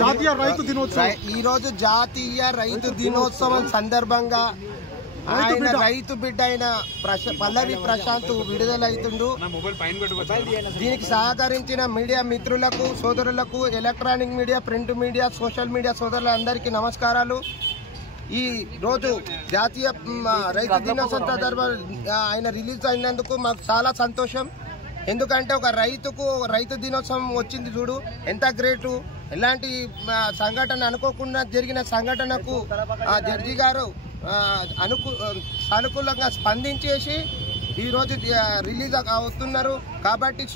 జాతీయ రైతు దినోత్సవం ఈ రోజు జాతీయ రైతు దినోత్సవం సందర్భంగా ఆయన రైతు బిడ్డ అయిన పల్లవి ప్రశాంత్ విడుదలైతుండు. దీనికి సహకరించిన మీడియా మిత్రులకు, సోదరులకు, electronic media, print media, social media సోదరులందరికీ నమస్కారాలు. ఈ రోజు జాతీయ రైతు దినోత్సవం సందర్భంగా ఆయన రిలీజ్ అయినందుకు మాకు చాలా సంతోషం. ఎందుకంటే ఒక రైతుకు రైతు దినోత్సవం వచ్చింది చూడు, ఎంత గ్రేటు. ఎలాంటి సంఘటన అనుకోకుండా జరిగిన సంఘటనకు జడ్జి గారు సానుకూలంగా స్పందించేసి ఈరోజు రిలీజ్ అవుతున్నారు. కాబట్టి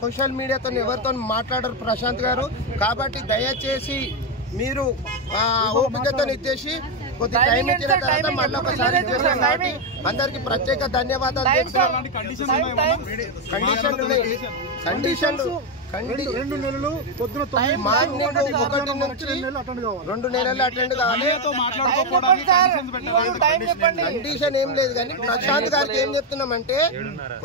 సోషల్ మీడియాతో ఎవరితో మాట్లాడరు ప్రశాంత్ గారు. కాబట్టి దయచేసి మీరు ఓపికతో ఇచ్చేసి కొద్ది టైం ఇచ్చిన తర్వాత మళ్ళీ ఒకసారి చేస్తాం. కాబట్టి అందరికి ప్రత్యేక ధన్యవాదాలు. కండిషన్లు 2 నెలలు పొద్దున మార్నింగ్ 1 నుంచి 2 నెలలు అటెండ్ కావాలి. కండిషన్ ఏం లేదు, కానీ ప్రశాంత్ గారికి ఏం చెప్తున్నామంటే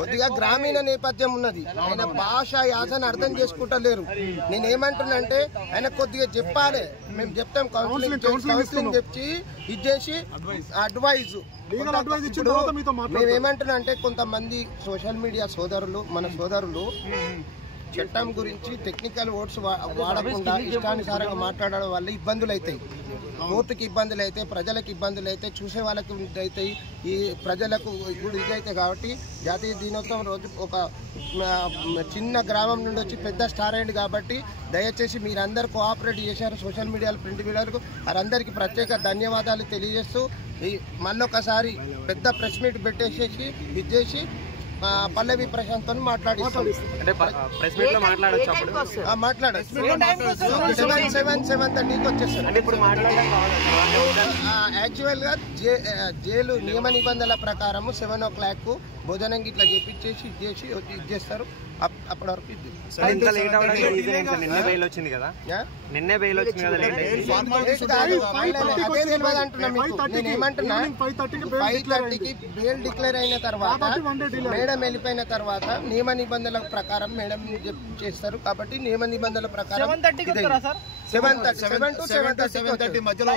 కొద్దిగా గ్రామీణ నేపథ్యం ఉన్నది. ఆయన భాష యాసను అర్థం చేసుకుంటలేరు. నేనేమంటున్నానంటే ఆయన కొద్దిగా చెప్పాలి, మేము చెప్తాం కౌన్సిలింగ్ చెప్పి ఇచ్చేసి అడ్వైజ్ మేమేమంటున్నా అంటే కొంతమంది సోషల్ మీడియా సోదరులు, మన సోదరులు చట్టం గురించి టెక్నికల్ వర్డ్స్ వాడకుండా ఇష్టానుసారంగా మాట్లాడడం వల్ల ఇబ్బందులు అవుతాయి. కోర్టుకి ఇబ్బందులు అవుతాయి, ప్రజలకు ఇబ్బందులు అవుతాయి, చూసే వాళ్ళకి అవుతాయి, ఈ ప్రజలకు ఇప్పుడు ఇదైతాయి. కాబట్టి జాతీయ దినోత్సవం రోజు ఒక చిన్న గ్రామం నుండి వచ్చి పెద్ద స్టార్ అయింది. కాబట్టి దయచేసి మీరందరూ కోఆపరేట్ చేశారు సోషల్ మీడియాలో, ప్రింట్ మీడియాలకు. వారందరికీ ప్రత్యేక ధన్యవాదాలు తెలియజేస్తూ మళ్ళొకసారి పెద్ద ప్రెస్ మీట్ పెట్టేసేసి ఇచ్చేసి పల్లవి ప్రశాంత్ తో మాట్లాడచ్చు. 7:30 వచ్చేస్తారు. యాక్చువల్ గా జైలు నియమ నిబంధనల ప్రకారం 7 o'clock భోజనం ఇట్లా చేపించేసి ఇచ్చేస్తారు. అప్పటి వరకు నిన్నే బెయిల్ వచ్చింది కదా, ఏమంటున్నా 5:30కి బెయిల్ డిక్లేర్ అయిన తర్వాత మేడం వెళ్ళిపోయిన తర్వాత నియమ నిబంధనల ప్రకారం మేడం చేస్తారు. కాబట్టి నియమ నిబంధనల ప్రకారం 7:30 మధ్యలో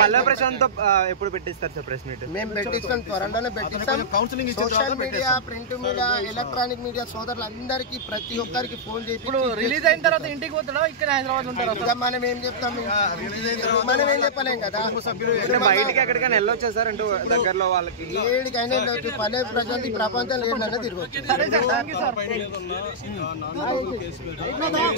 పల్లవి ప్రశాంత్ ఎప్పుడు పెట్టిస్తారు సార్ ప్రెస్ మీట్? మేము పెట్టిస్తాం, త్వరలోనే పెట్టిస్తాం. Social media, print media, electronic media సోదరులు అందరికీ ప్రతి ఒక్కరికి ఫోన్ చేసి రిలీజ్ అయిన తర్వాత ఇంటికి పోతాడా, ఇక్కడ హైదరాబాద్ ఉంటారా? మనం ఏం చెప్తాం, మనం ఏం చెప్పలేం కదా. బయటికి ఎక్కడికైనా వెళ్ళొచ్చా సార్? అంటూ దగ్గరలో వాళ్ళకి ఏడికైనా వెళ్ళొచ్చు. పల్లవి ప్రశాంత్ ఈ ప్రపంచంలో ఏదైనా తిరగచ్చు.